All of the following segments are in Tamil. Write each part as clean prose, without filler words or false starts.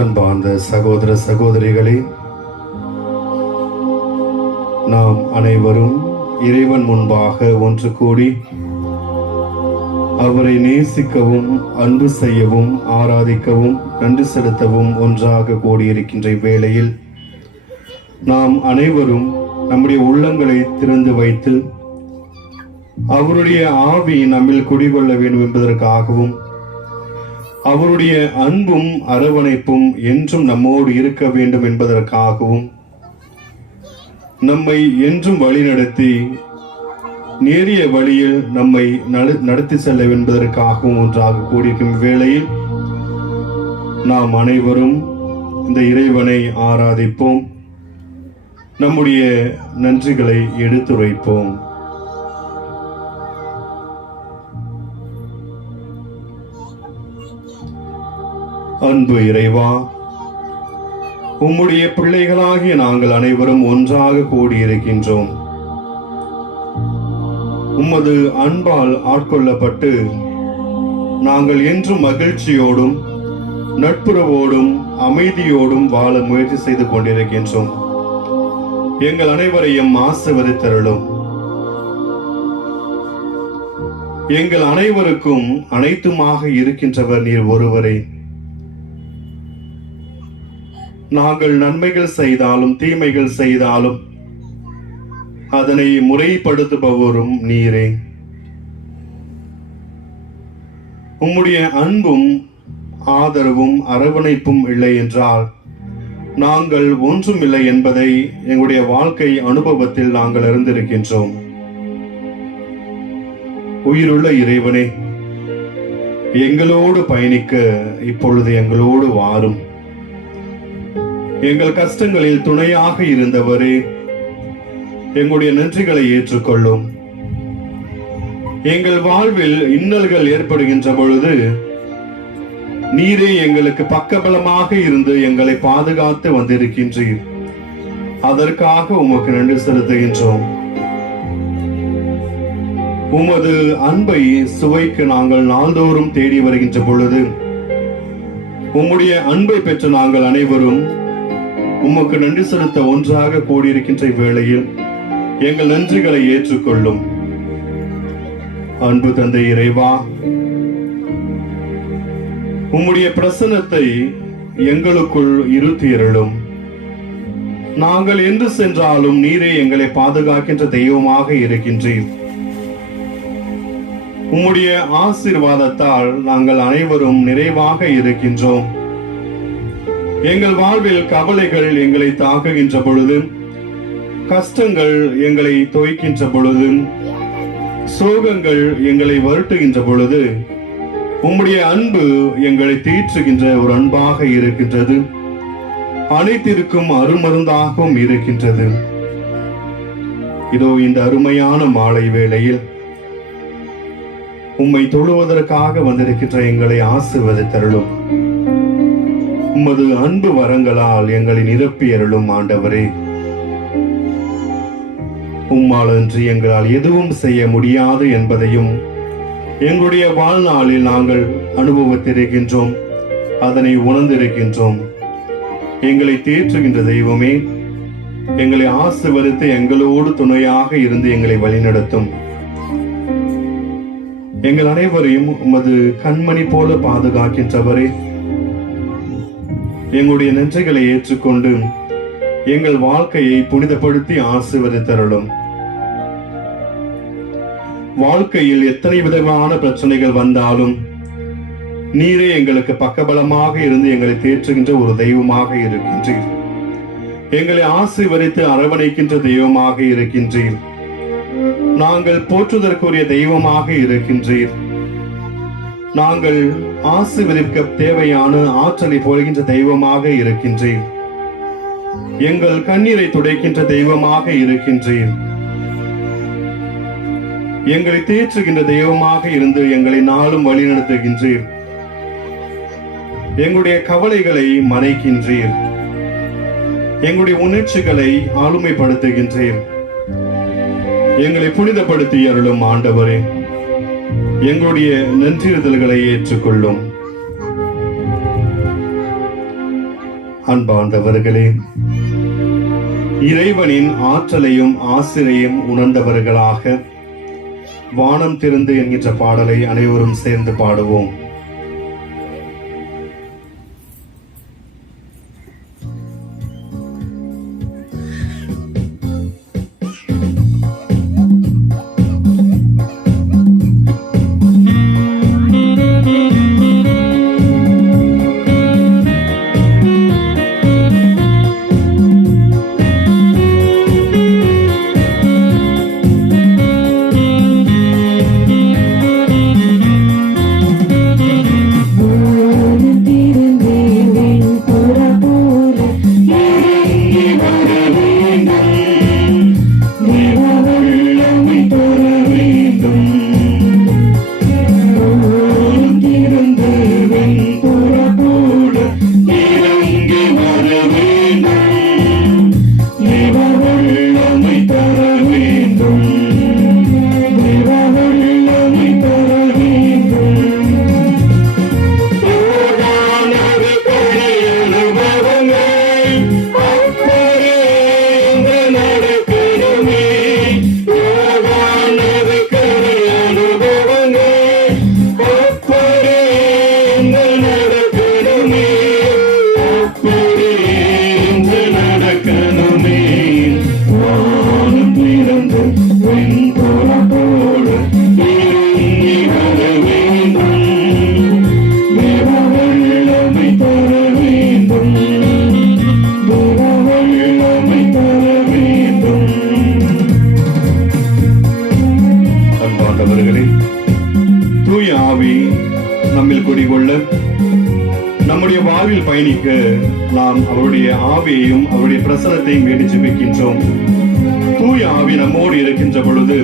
அன்பார்ந்த சகோதர சகோதரிகளே, நாம் அனைவரும் இறைவன் முன்பாக ஒன்று கூடி அவரை நேசிக்கவும், அன்பு செய்யவும், ஆராதிக்கவும், நன்றி செலுத்தவும் ஒன்றாக கூடியிருக்கின்ற வேளையில் நாம் அனைவரும் நம்முடைய உள்ளங்களை திறந்து வைத்து அவருடைய ஆவி நம்மில் குடிகொள்ள வேண்டும் என்பதற்காகவும், அவருடைய அன்பும் அரவணைப்பும் என்றும் நம்மோடு இருக்க வேண்டும் என்பதற்காகவும், நம்மை என்றும் வழிநடத்தி நேரிய வழியில் நம்மை நடத்தி செல்ல என்பதற்காகவும் ஒன்றாக கூடியிருக்கும் வேளையில் நாம் அனைவரும் இந்த இறைவனை ஆராதிப்போம், நம்முடைய நன்றிகளை எடுத்துரைப்போம். அன்பு இறைவா, உம்முடைய பிள்ளைகளாகிய நாங்கள் அனைவரும் ஒன்றாக கூடியிருக்கின்றோம். உமது அன்பால் ஆட்கொள்ளப்பட்டு நாங்கள் என்றும் மகிழ்ச்சியோடும் நட்புறவோடும் அமைதியோடும் வாழ முயற்சி செய்து கொண்டிருக்கின்றோம். எங்கள் அனைவரையும் ஆசீர்வதித்தருளும். எங்கள் அனைவருக்கும் அனைத்துமாக இருக்கின்றவர் நீர் ஒருவரே. நாங்கள் நன்மைகள் செய்தாலும் தீமைகள் செய்தாலும் அதனை முறைப்படுத்துபவரும் நீரே. உம்முடைய அன்பும் ஆதரவும் அரவணைப்பும் இல்லை என்றால் நாங்கள் ஒன்றும் இல்லை என்பதை எங்களுடைய வாழ்க்கை அனுபவத்தில் நாங்கள் அறிந்திருக்கின்றோம். உயிருள்ள இறைவனே, எங்களோடு பயணிக்க இப்பொழுது எங்களோடு வாரும். எங்கள் கஷ்டங்களில் துணையாக இருந்தவரே, எங்களுடைய நன்றிகளை ஏற்றுக்கொள்ளும். எங்கள் வாழ்வில் இன்னல்கள் ஏற்படுகின்ற பொழுது நீரே எங்களுக்கு பக்கபலமாக இருந்து எங்களை பாதுகாத்து வந்திருக்கின்றீர். அதற்காக உமக்கு நன்றி செலுத்துகின்றோம். உமது அன்பை சுவைக்கு நாங்கள் நாள்தோறும் தேடி வருகின்ற பொழுது உம்முடைய அன்பை பெற்ற நாங்கள் அனைவரும் உமக்கு நன்றி செலுத்த ஒன்றாக கூடியிருக்கின்ற வேளையில் எங்கள் நன்றிகளை ஏற்றுக்கொள்ளும். அன்பு தந்தை இறைவா, உம்முடைய பிரசன்னத்தை எங்களுக்குள் இருத்தியருளும். நாங்கள் என்று சென்றாலும் நீரே எங்களை பாதுகாக்கின்ற தெய்வமாக இருக்கின்றீர். உம்முடைய ஆசீர்வாதத்தால் நாங்கள் அனைவரும் நிறைவாக இருக்கின்றோம். எங்கள் வாழ்வில் கவலைகள் எங்களை தாக்குகின்ற பொழுது, கஷ்டங்கள் எங்களை தோய்க்கின்ற பொழுது, சோகங்கள் எங்களை வருட்டுகின்ற பொழுது உம்முடைய அன்பு எங்களை தீற்றுகின்ற ஒரு அன்பாக இருக்கின்றது. அனைத்திற்கும் அருமருந்தாகவும் இருக்கின்றது. இதோ இந்த அருமையான மாலை வேளையில் உம்மை தொழுவதற்காக வந்திருக்கின்ற எங்களை ஆசீர்வதித்தருளும். உமது அன்பு வரங்களால் எங்களை நிரப்பியருளும். ஆண்டவரே, உம்மாலன்றி எங்களால் எதுவும் செய்ய முடியாது என்பதையும் எங்களுடைய வாழ்நாளில் நாங்கள் அனுபவித்திருக்கின்றோம், அதனை உணர்ந்திருக்கின்றோம். எங்களை தேற்றுகின்ற தெய்வமே, எங்களை ஆசீர்வதித்து எங்களோடு துணையாக இருந்து எங்களை வழிநடத்தும். எங்கள் அனைவரையும் உமது கண்மணி போல பாதுகாக்கின்றவரே, எங்களுடைய நன்றிகளை ஏற்றுக்கொண்டு எங்கள் வாழ்க்கையை புனிதப்படுத்தி ஆசீர்வதித்தருளும். வாழ்க்கையில் எத்தனை விதமான பிரச்சனைகள் வந்தாலும் நீரே எங்களுக்கு பக்கபலமாக இருந்து எங்களை தேற்றுகின்ற ஒரு தெய்வமாக இருக்கின்றீர். எங்களை ஆசீர்வதித்து அரவணைக்கின்ற தெய்வமாக இருக்கின்றீர். நாங்கள் போற்றுதற்குரிய தெய்வமாக இருக்கின்றீர். நாங்கள் ஆசீர்வதிக்க தேவையான ஆற்றலை பொழிகின்ற தெய்வமாக இருக்கின்றீர். எங்கள் கண்ணீரை துடைக்கின்ற தெய்வமாக இருக்கின்றீர். எங்களை தேற்றுகின்ற தெய்வமாக இருந்து எங்களை நாளும் வழிநடத்துகின்றீர். எங்களுடைய கவலைகளை மறைக்கின்றீர். எங்களுடைய உணர்ச்சிகளை ஆளுமைப்படுத்துகின்றீர். எங்களை புனிதப்படுத்தி அருளும் ஆண்டவரே, எங்களுடைய நன்றியுறுதல்களை ஏற்றுக்கொள்ளும். அன்பாண்டவர்களே, இறைவனின் ஆற்றலையும் ஆசிரையும் உணர்ந்தவர்களாக வானம் திறந்து என்கின்ற பாடலை அனைவரும் சேர்ந்து பாடுவோம். நம்முடைய வாழ்வில் பயணிக்க நாம் அவருடைய ஆவியையும் அவருடைய பிரசனத்தையும் வேண்டி ஜெபிக்கின்றோம். தூய ஆவி நம்மோடு இருக்கின்ற பொழுது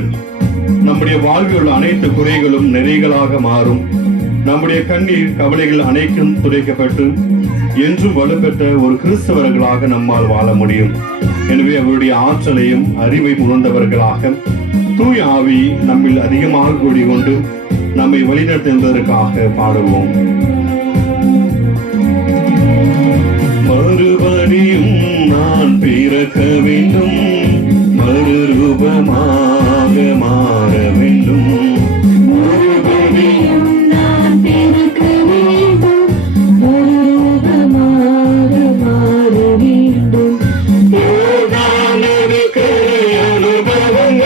நம்முடைய வாழ்வில் உள்ள அனைத்து குறைகளும் நிறைகளாக மாறும். நம்முடைய கண்ணீர் கவலைகள் அனைத்தும் துடைக்கப்பட்டு என்றும் வலுப்பெற்ற ஒரு கிறிஸ்தவர்களாக நம்மால் வாழ முடியும். எனவே அவருடைய ஆற்றலையும் அறிவை உணர்ந்தவர்களாக தூய ஆவி நம்மில் அதிகமாக கூடிக்கொண்டு நம்மை வழிநடத்துவதற்காக பாடுவோம். மறுபடியும் நான் பிறக்க வேண்டும், மறுரூபமாக மாற வேண்டும். மறுபடியும் நான் பிறக்க வேண்டும், மறுரூபமாக மாற வேண்டும். அனுபவங்கள்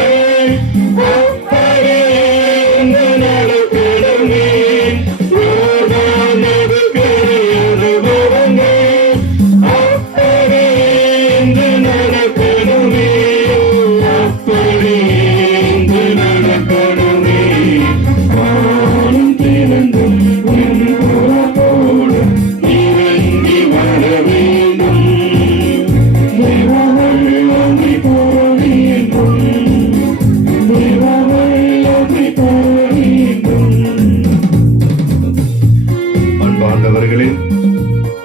அப்படியே நடக்கணுமே.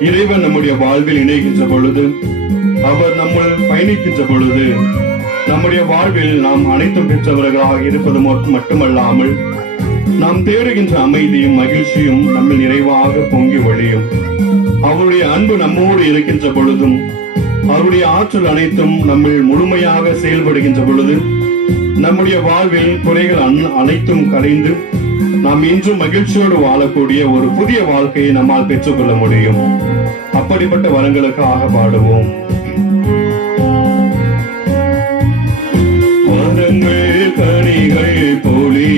இறைவன் நம்முடைய வாழ்வில் இணைகின்ற பொழுது, அவர் நம்முள் பயணிக்கின்ற பொழுது, நம்முடைய வாழ்வில் நாம் அனைத்தும் பெற்றவர்களாக இருப்பது மட்டுமல்லாமல் நாம் தேடுகின்ற அமைதியும் மகிழ்ச்சியும் நம்மில் நிறைவாக பொங்கி வழியும். அவருடைய அன்பு நம்மோடு இருக்கின்ற பொழுதும் அவருடைய ஆற்றல் அனைத்தும் நம்மில் முழுமையாக செயல்படுகின்ற பொழுது நம்முடைய வாழ்வில் குறைகள் அனைத்தும் கரைந்து நாம் இன்றும் மகிழ்ச்சியோடு வாழக்கூடிய ஒரு புதிய வாழ்க்கையை நம்மால் பெற்றுக்கொள்ள முடியும். அப்படிப்பட்ட வரங்களுக்காக பாடுவோம். வரங்கள் கனிகள் பொழிய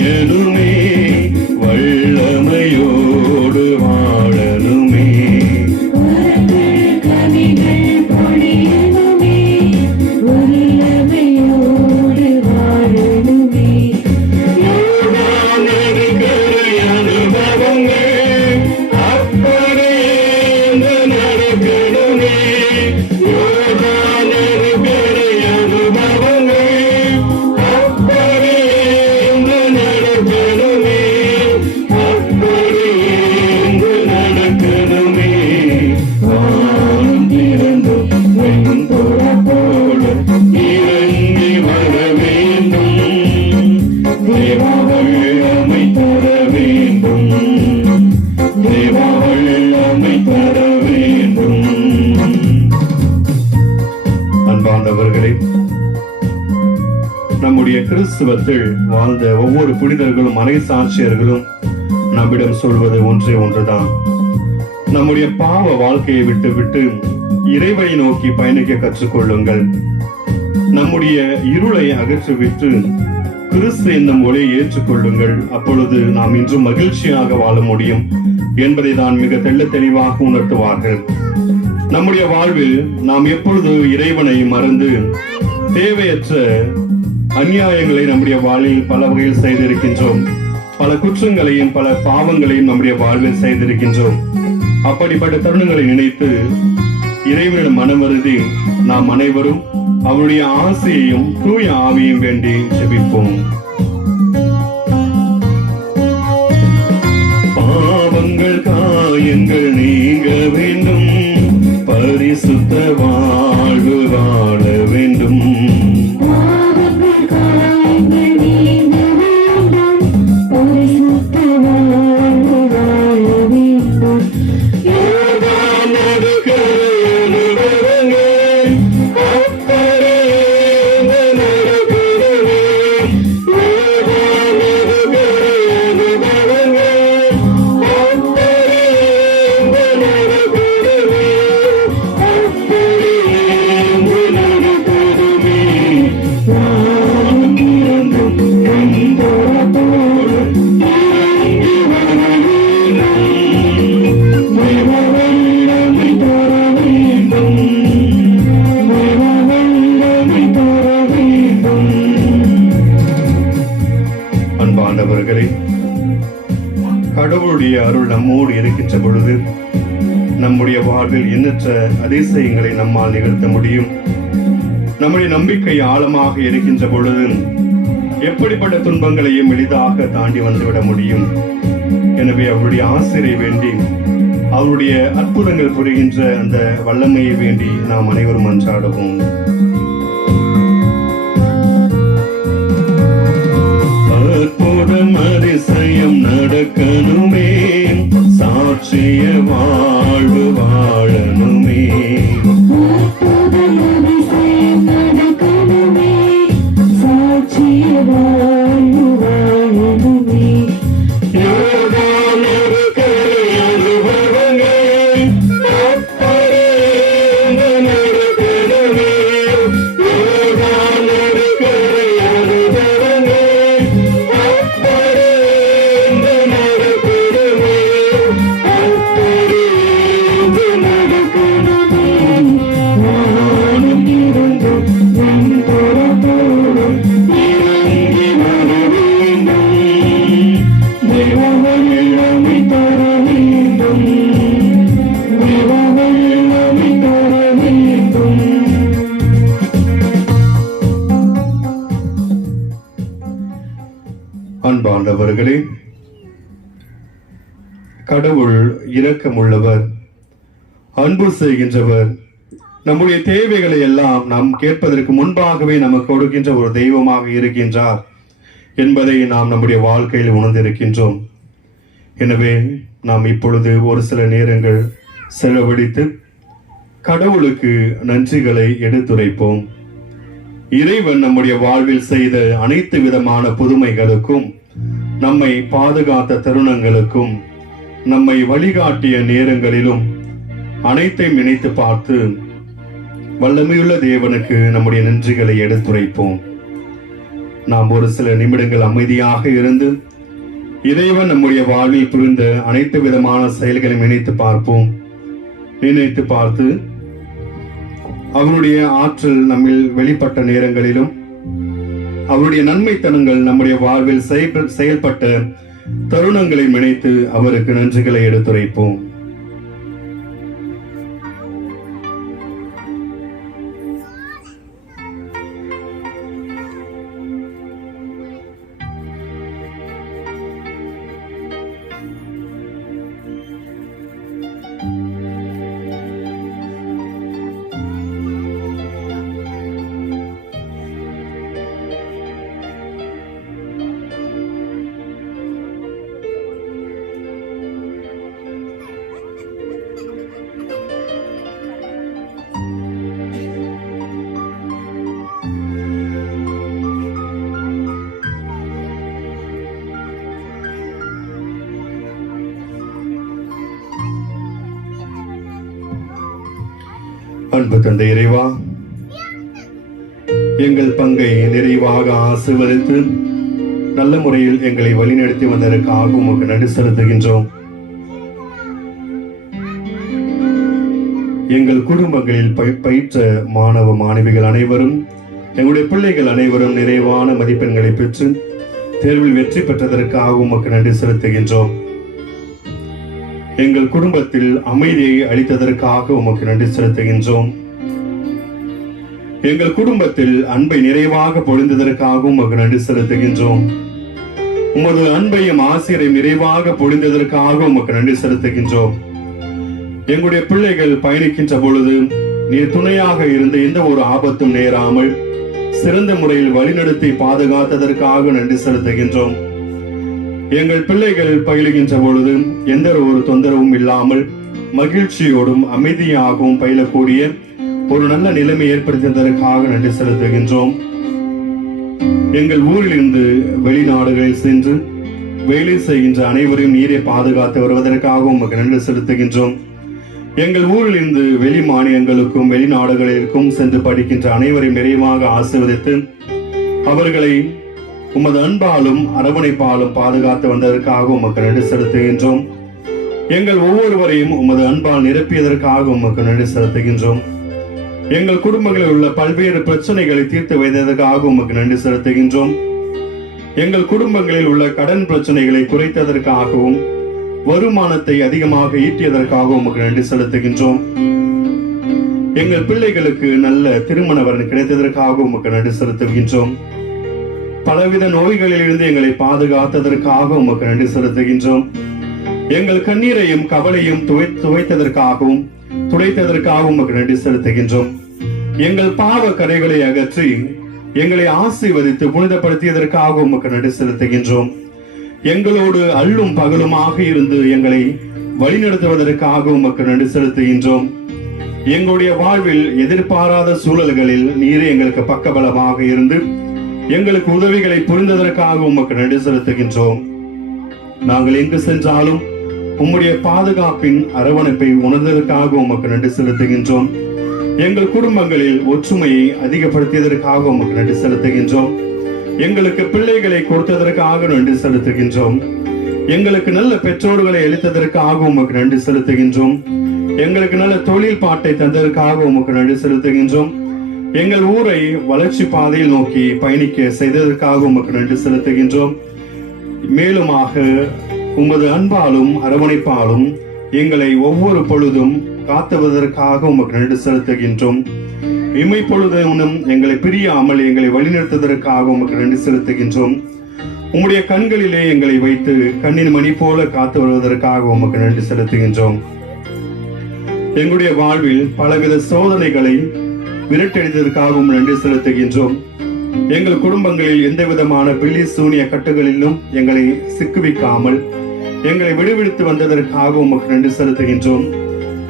கிறிஸ்துவத்தில் வாழ்ந்த ஒவ்வொரு புனிதர்களும் மறைசாட்சியர்களும் நம்மிடம் சொல்வது ஒன்றே ஒன்றுதான். நம்முடைய பாவ வாழ்க்கையை விட்டு இறைவனை நோக்கி பயணிக்க கற்றுக்கொள்ளுங்கள். நம்முடைய இருளை அகற்றிவிட்டு கிறிஸ்து என்னும் ஒளியை ஏற்றுக்கொள்ளுங்கள். அப்பொழுது நாம் இன்றும் மகிழ்ச்சியாக வாழ முடியும் என்பதை தான் மிக தெளிவாக உணர்த்துவார்கள். நம்முடைய வாழ்வில் நாம் எப்பொழுது இறைவனை மறந்து தேவையற்ற அநியாயங்களை நம்முடைய வாழ்வில் பல வகையில் செய்திருக்கின்றோம், பல குற்றங்களையும் பல பாவங்களையும் நம்முடைய வாழ்வில் செய்திருக்கின்றோம். அப்படிப்பட்ட தருணங்களை நினைத்து இறைவனிடம் மனமருதி நாம் அனைவரும் அவருடைய ஆசையையும் தூய ஆவியையும் வேண்டி ஜெபிப்போம். பாவங்கள் காயங்கள் நீங்க வேண்டும், பரிசுத்த வாழ்வு வாழ வேண்டும். அன்பானவர்களே, கடவுளுடைய அருள் நம்மோடு இருக்கின்ற பொழுது நம்முடைய வாழ்வில் எண்ணற்ற அதிசயங்களை நம்மால் நிகழ்த்த முடியும். நம்முடைய நம்பிக்கை ஆழமாக இருக்கின்ற பொழுது எப்படிப்பட்ட துன்பங்களையும் எளிதாக தாண்டி வந்துவிட முடியும். எனவே அவருடைய ஆசிரியை வேண்டி அவருடைய அற்புதங்கள் புரிகின்ற அந்த வல்லமையை வேண்டி நாம் அனைவரும் மன்றாடுவோம். அற்புதம் அதிசயம் நடக்கணுமே, சாட்சிய வாழ்வு வாழணுமே. அன்பாண்டவர்களே, கடவுள் இரக்கமுள்ளவர், அன்பு செய்கின்றவர். நம்முடைய தேவைகளை எல்லாம் நாம் கேட்பதற்கு முன்பாகவே நமக்கு கொடுக்கின்ற ஒரு தெய்வமாக இருக்கின்றார் என்பதை நாம் நம்முடைய வாழ்க்கையில் உணர்ந்திருக்கின்றோம். எனவே நாம் இப்பொழுது ஒரு சில நேரங்கள் செலவழித்து கடவுளுக்கு நன்றிகளை எடுத்துரைப்போம். இறைவன் நம்முடைய வாழ்வில் செய்த அனைத்து விதமான புதுமைகளுக்கும், நம்மை பாதுகாத்த தருணங்களுக்கும், நம்மை வழிகாட்டிய நேரங்களிலும் அனைத்தையும் நினைத்து பார்த்து வல்லமையுள்ள தேவனுக்கு நம்முடைய நன்றிகளை எடுத்துரைப்போம். நாம் ஒரு சில நிமிடங்கள் அமைதியாக இருந்து இறைவன் நம்முடைய வாழ்வில் புரிந்த அனைத்து விதமான செயல்களை நினைத்து பார்ப்போம். நினைத்து பார்த்து அவருடைய ஆற்றல் நம்மில் வெளிப்பட்ட நேரங்களிலும் அவருடைய நன்மைத்தனங்கள் நம்முடைய வாழ்வில் செயல்பட்ட தருணங்களை நினைத்து அவருக்கு நன்றிகளை எடுத்துரைப்போம். அன்பு தந்தை இறைவா, எங்கள் பங்கை நிறைவாக ஆசீர்வதித்து நல்ல முறையில் எங்களை வழிநடத்தி வந்ததற்காக உமக்கு நன்றி செலுத்துகின்றோம். எங்கள் குடும்பங்களில் பயிற்ற மாணவ மாணவிகள் அனைவரும், எங்களுடைய பிள்ளைகள் அனைவரும் நிறைவான மதிப்பெண்களை பெற்று தேர்வில் வெற்றி பெற்றதற்காக உமக்கு நன்றி செலுத்துகின்றோம். எங்கள் குடும்பத்தில் அமைதியை அளித்ததற்காக உமக்கு நன்றி செலுத்துகின்றோம். எங்கள் குடும்பத்தில் அன்பை நிறைவாக பொழிந்ததற்காக உமக்கு நன்றி செலுத்துகின்றோம். உமது அன்பையும் ஆசிரியரையும் நிறைவாக பொழிந்ததற்காக உமக்கு நன்றி செலுத்துகின்றோம். எங்களுடைய பிள்ளைகள் பயணிக்கின்ற பொழுது நீர் துணையாக இருந்து எந்த ஒரு ஆபத்தும் நேராமல் சிறந்த முறையில் வழிநடத்தி பாதுகாத்ததற்காக நன்றி செலுத்துகின்றோம். எங்கள் பிள்ளைகள் பயிலுகின்ற பொழுது எந்த ஒரு தொந்தரவும் இல்லாமல் மகிழ்ச்சியோடும் அமைதியாகவும் பயிலக்கூடிய ஒரு நல்ல நிலைமை ஏற்படுத்தியதற்காக நன்றி செலுத்துகின்றோம். எங்கள் ஊரில் இருந்து வெளிநாடுகளில் சென்று வேலை செய்கின்ற அனைவரையும் நீரை பாதுகாத்து வருவதற்காக உமக்கு நன்றி செலுத்துகின்றோம். எங்கள் ஊரில் இருந்து வெளி மாநிலங்களுக்கும் வெளிநாடுகளிற்கும் சென்று படிக்கின்ற அனைவரையும் நிறைவாக ஆசீர்வதித்து அவர்களை உமது அன்பாலும் அரவணைப்பாலும் பாதுகாத்து வந்ததற்காக உமக்கு நன்றி செலுத்துகின்றோம். எங்கள் ஒவ்வொருவரையும் உமது அன்பால் நிரப்பியதற்காக உமக்கு நன்றி செலுத்துகின்றோம். எங்கள் குடும்பங்களில் உள்ள பல்வேறு பிரச்சனைகளை தீர்த்து வைத்ததற்காக உமக்கு நன்றி செலுத்துகின்றோம். எங்கள் குடும்பங்களில் உள்ள கடன் பிரச்சனைகளை குறைத்ததற்காகவும் வருமானத்தை அதிகமாக ஈட்டியதற்காக உமக்கு நன்றி செலுத்துகின்றோம். எங்கள் பிள்ளைகளுக்கு நல்ல திருமண வரன் கிடைத்ததற்காக உமக்கு நன்றி செலுத்துகின்றோம். பலவித நோய்களில் இருந்து எங்களை பாதுகாத்ததற்காக உமக்கு நன்றி செலுத்துகின்றோம். எங்கள் கண்ணீரையும் கவலையும் துவைத்ததற்காகவும் துடைத்ததற்காக உமக்கு நன்றி செலுத்துகின்றோம். எங்கள் பாவ கரைகளை அகற்றி எங்களை ஆசீர்வதித்து புனிதப்படுத்தியதற்காக உமக்கு நன்றி செலுத்துகின்றோம். எங்களோடு அல்லும் பகலுமாக இருந்து எங்களை வழிநடத்துவதற்காக உமக்கு நன்றி செலுத்துகின்றோம். எங்களுடைய வாழ்வில் எதிர்பாராத சூழல்களில் நீரே எங்களுக்கு பக்கபலமாக இருந்து எங்களுக்கு உதவிகளை புரிந்ததற்காக உமக்கு நன்றி செலுத்துகின்றோம். நாங்கள் எங்கு சென்றாலும் உம்முடைய பாதுகாப்பின் அரவணைப்பை உணர்ந்ததற்காக உமக்கு நன்றி செலுத்துகின்றோம். எங்கள் குடும்பங்களில் ஒற்றுமையை அதிகப்படுத்தியதற்காக உமக்கு நன்றி செலுத்துகின்றோம். எங்களுக்கு பிள்ளைகளை கொடுத்ததற்காக நன்றி செலுத்துகின்றோம். எங்களுக்கு நல்ல பெற்றோர்களை அளித்ததற்காக உமக்கு நன்றி செலுத்துகின்றோம். எங்களுக்கு நல்ல தொழில் பாட்டை தந்ததற்காக உமக்கு நன்றி செலுத்துகின்றோம். எங்கள் ஊரை வளர்ச்சி பாதையில் நோக்கி பயணிக்க செய்ததற்காக உமக்கு நன்றி செலுத்துகின்றோம். மேலுமாக உமது அன்பாலும் அரவணைப்பாலும் எங்களை ஒவ்வொரு பொழுதும் காத்துவதற்காக உமக்கு நன்றி செலுத்துகின்றோம். இமை பொழுதும் எங்களை பிரியாமல் எங்களை வழிநடத்துவதற்காக உமக்கு நன்றி செலுத்துகின்றோம். உம்முடைய கண்களிலே எங்களை வைத்து கண்ணின் மணி போல காத்து வருவதற்காக உமக்கு நன்றி செலுத்துகின்றோம். எங்களுடைய வாழ்வில் பலவித சோதனைகளை விரட்டடித்ததற்காகவும் நன்றி செலுத்துகின்றோம். எங்கள் குடும்பங்களில் எந்த விதமான பில்லி சூனிய கட்டுகளிலும் எங்களை சிக்குவிக்காமல் எங்களை விடுவித்து வந்ததற்காக உமக்கு நன்றி செலுத்துகின்றோம்.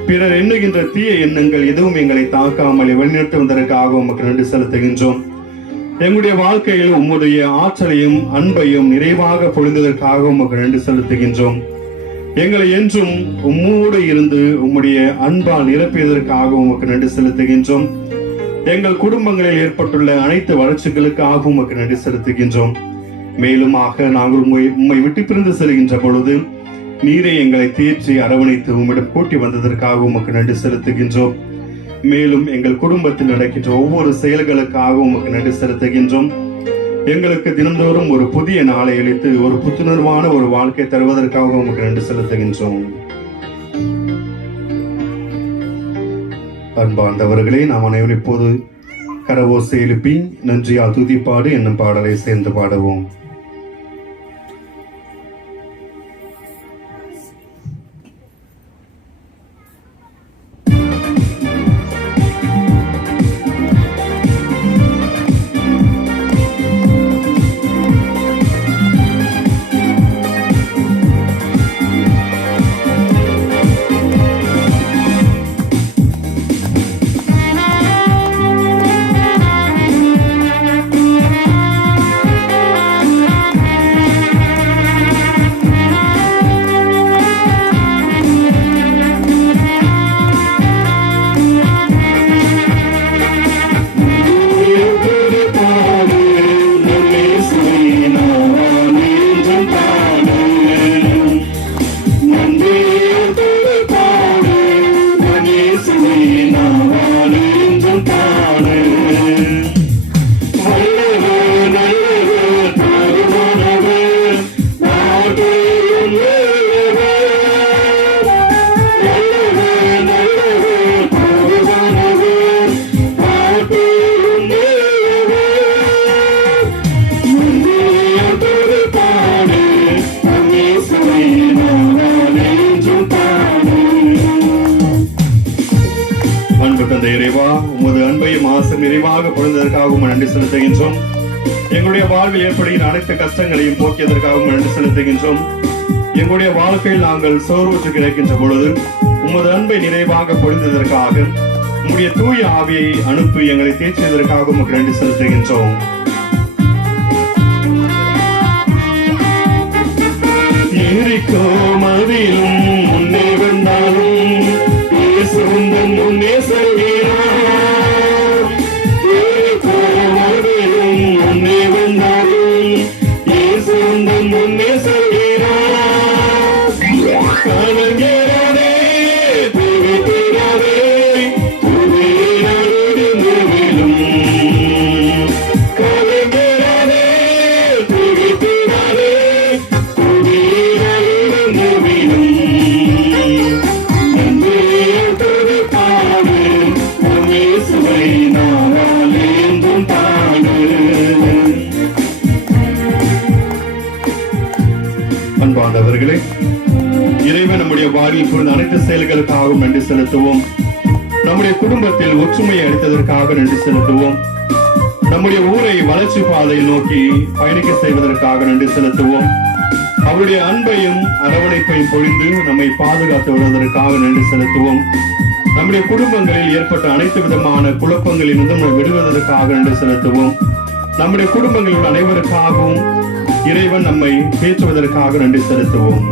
பிறர் எண்ணுகின்ற தீய எண்ணங்கள் எதுவும் எங்களை தாக்காமல் வழிநடத்துவதற்காக உமக்கு நன்றி செலுத்துகின்றோம். எங்களுடைய வாழ்க்கையில் உம்முடைய ஆற்றலையும் அன்பையும் நிறைவாக பொழிந்ததற்காக உமக்கு நன்றி செலுத்துகின்றோம். எங்களை என்றும் உம்மோடு இருந்து உம்முடைய அன்பால் நிரப்பியதற்காக உமக்கு நன்றி செலுத்துகின்றோம். எங்கள் குடும்பங்களில் ஏற்பட்டுள்ள அனைத்து வளர்ச்சிகளுக்காக உமக்கு நன்றி செலுத்துகின்றோம். மேலுமாக நாங்கள் உம்மை விட்டு பிரிந்து செல்கின்ற பொழுது நீரை எங்களை தேற்றி அரவணைத்து உம்மிடம் கூட்டி வந்ததற்காக உமக்கு நன்றி செலுத்துகின்றோம். மேலும் எங்கள் குடும்பத்தில் நடக்கின்ற ஒவ்வொரு செயல்களுக்காக உமக்கு நன்றி செலுத்துகின்றோம். எங்களுக்கு தினந்தோறும் ஒரு புதிய நாளை அளித்து ஒரு புத்துணர்வான ஒரு வாழ்க்கை தருவதற்காக உமக்கு நன்றி செலுத்துகின்றோம். அன்பார்ந்தவர்களே, நாம் அனைவரும் இப்போது கரவோசை எழுப்பி நன்றியால் துதிப்பாடு என்னும் பாடலை சேர்ந்து பாடுவோம். நிறைவாக பொழுந்ததற்காகவும் நன்றி செலுத்துகின்றோம். எங்களுடைய வாழ்வில் ஏற்படுகிற அனைத்து கஷ்டங்களையும் போக்கியதற்காகவும் நன்றி செலுத்துகின்றோம். எங்களுடைய வாழ்க்கையில் நாங்கள் சோர்வுற்று கிடைக்கின்ற பொழுது உமது அன்பை நிறைவாக பொழிந்ததற்காக உம்முடைய தூய ஆவியை அனுப்பி எங்களை தேற்றியதற்காக உமக்கு நன்றி செலுத்துகின்றோம். எரிக்கோ மதிலும் முன்னே வந்தாலும் இயேசுவின் முன்னே செல்கிறார். எரிக்கோ மதிலும் முன்னே வந்தாலும் இயேசுவின் முன்னே செல்கிறார். கலங்கிறதே துடிக்கிறதே துதியிலும் கலங்கிறதே துடிக்கிறதே அன்பானவர்களே, இறைவன் நம்முடைய வாழ்வில் புரிந்த அனைத்து செயல்களுக்காகவும் நன்றி செலுத்துவோம். நம்முடைய குடும்பத்தில் ஒற்றுமையை அளித்ததற்காக நன்றி செலுத்துவோம். நம்முடைய ஊரை வளர்ச்சி பாதையில் நோக்கி பயணிக்க செய்வதற்காக நன்றி செலுத்துவோம். அவருடைய அன்பையும் அரவணைப்பையும் பொழிந்து நம்மை பாதுகாத்து வருவதற்காக நன்றி செலுத்துவோம். நம்முடைய குடும்பங்களில் ஏற்பட்ட அனைத்து விதமான குழப்பங்களிலிருந்தும் நம்ம விடுவதற்காக நன்றி செலுத்துவோம். நம்முடைய குடும்பங்களில் உள்ள அனைவருக்காகவும் இறைவன் நம்மை பேற்றுவதற்காக நன்றி செலுத்துவோம்.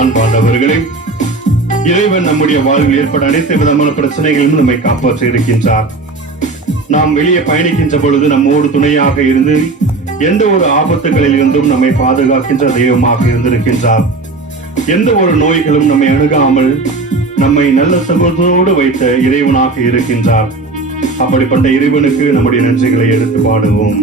அன்பானவர்களே, இறைவன் நம்முடைய வாழ்வில் ஏற்பட அனைத்து விதமான பிரச்சனைகளிலும் நம்மை காப்பாற்ற இருக்கின்றார். நாம் வெளியே பயணிக்கின்ற பொழுது நம்மோடு துணையாக இருந்து எந்த ஒரு ஆபத்துகளில் இருந்தும் நம்மை பாதுகாக்கின்ற தெய்வமாக இருந்திருக்கின்றார். எந்த ஒரு நோய்களும் நம்மை அணுகாமல் நம்மை நல்ல சுகத்தோடு வைத்த இறைவனாக இருக்கின்றார். அப்படிப்பட்ட இறைவனுக்கு நம்முடைய நன்றிகளை எடுத்து பாடுவோம்.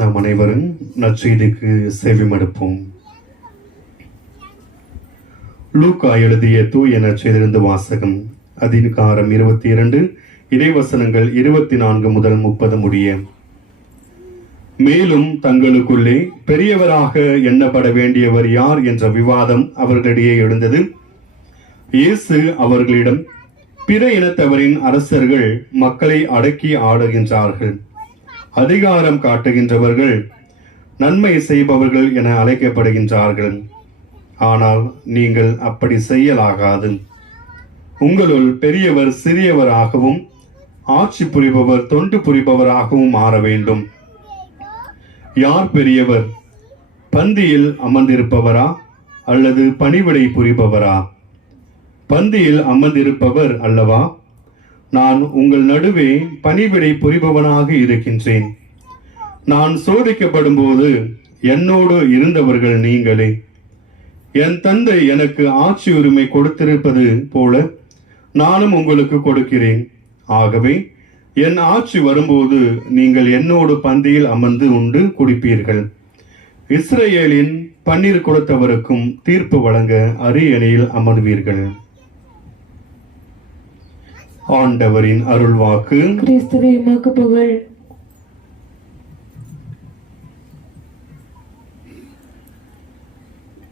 நாம் அனைவரும் நற்செய்திக்கு செவிமடுப்போம். லூக்கா எழுதிய தூய நற்செய்தியிலிருந்து வாசகம். அதிகாரம் 22, இறைவசனங்கள் 24 முதல் 30 முடிய. மேலும் தங்களுக்குள்ளே பெரியவராக எண்ணப்பட வேண்டியவர் யார் என்ற விவாதம் அவர்களிடையே எழுந்தது. இயேசு அவர்களிடம், பிற இனத்தவரின் அரசர்கள் மக்களை அடக்கி ஆளுகின்றார்கள். அதிகாரம் காட்டுகின்றவர்கள் நன்மை செய்பவர்கள் என அழைக்கப்படுகின்றார்கள். ஆனால் நீங்கள் அப்படி செய்யலாகாது. உங்களுள் பெரியவர் சிறியவராகவும் ஆட்சி புரிபவர் தொண்டு புரிபவராகவும் மாற வேண்டும். யார் பெரியவர்? பந்தியில் அமர்ந்திருப்பவரா அல்லது பணிவிடை புரிபவரா? பந்தியில் அமர்ந்திருப்பவர் அல்லவா? நான் உங்கள் நடுவே பணிவிடை புரிபவனாக இருக்கின்றேன். நான் சோதிக்கப்படும் போது என்னோடு இருந்தவர்கள் நீங்களே. என் தந்தை எனக்கு ஆட்சி உரிமை கொடுத்திருப்பது போல நானும் உங்களுக்கு கொடுக்கிறேன். ஆகவே என் ஆட்சி வரும்போது நீங்கள் என்னோடு பந்தியில் அமர்ந்து உண்டு குடிப்பீர்கள். இஸ்ரேலின் பன்னீர் கொடுத்தவருக்கும் தீர்ப்பு வழங்க அரியணையில் அமர்வீர்கள். ஆண்டவரின் அருள்வாக்கு. கிறிஸ்துவே உமக்கு புகழ்.